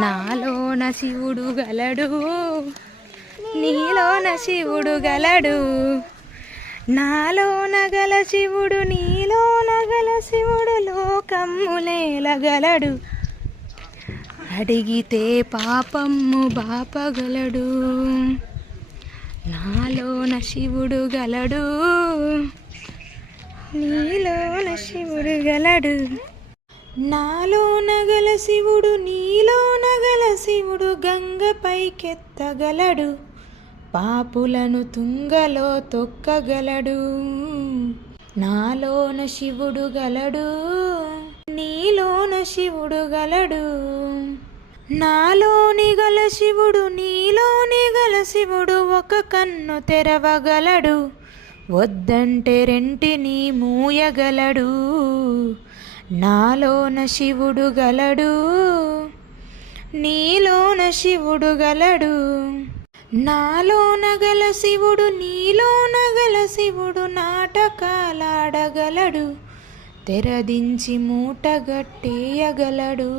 నాలోన శివుడు గలడు, నీలోన శివుడు గలడు. నాలోన గల శివుడు నీలోన గల శివుడు లోకమ్ములేలగలడు. అడిగితే పాపమ్ము బాపగలడు. నాలోన శివుడు గలడు, నీలోన శివుడు గలడు. నాలోన గల శివుడు నీలోన గల శివుడు గంగపైకెత్తగలడు. పాపులను తుంగలో తొక్కగలడు. నాలోన శివుడు గలడు, నీలోన శివుడు గలడు. నాలోని గల శివుడు నీలోని గల శివుడు ఒక కన్ను తెరవగలడు. వద్దంటే రెంటిని మూయగలడు. నాలోన శివుడు గలడు, నీలోన శివుడు గలడు. నాలోన గల శివుడు నీలోన గల శివుడు నాటకాలాడగలడు. తెరదించి మూటగట్టేయగలడు.